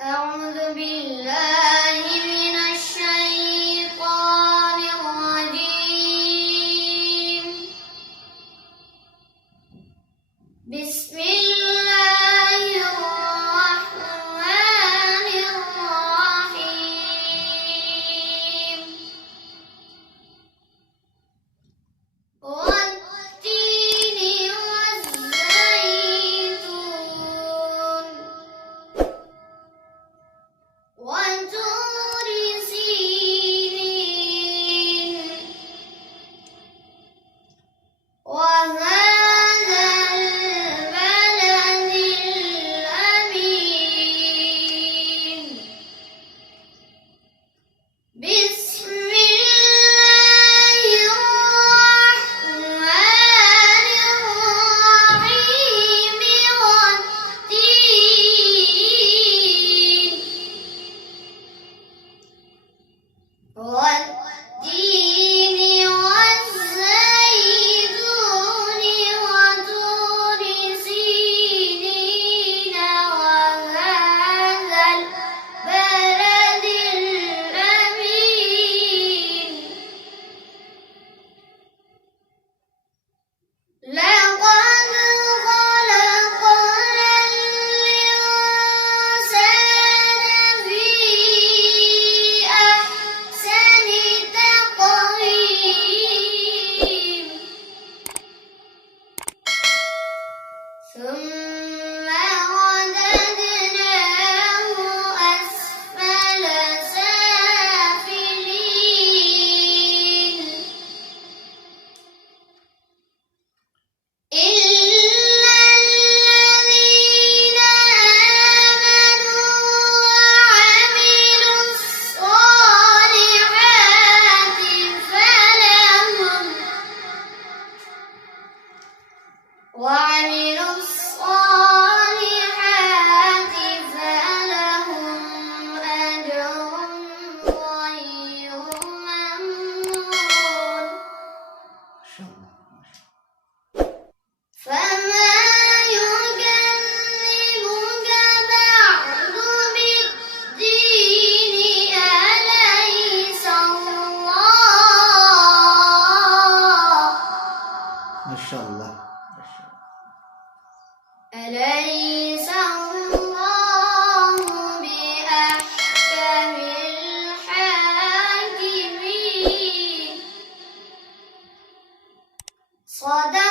أعوذ بالله من الشيطان الرجيم. بسم الله الرحمن الرحيم. والتين والزيتون وطور سينين وهذا البلد الأمين. بسم الله الرحمن الرحيم. والتين والزيتون وطور سينين وهذا البلد الأمين. لقد خلقنا الإنسان في أحسن تقويم. ثم رددناه أسفل سافلين. إلا الذين آمنوا وعملوا الصالحات فلهم أجر غير ممنون. فما يكذبك بعد بالدين أليس الله ما شاء الله أليس الله بأحكم الحاكمين. صدق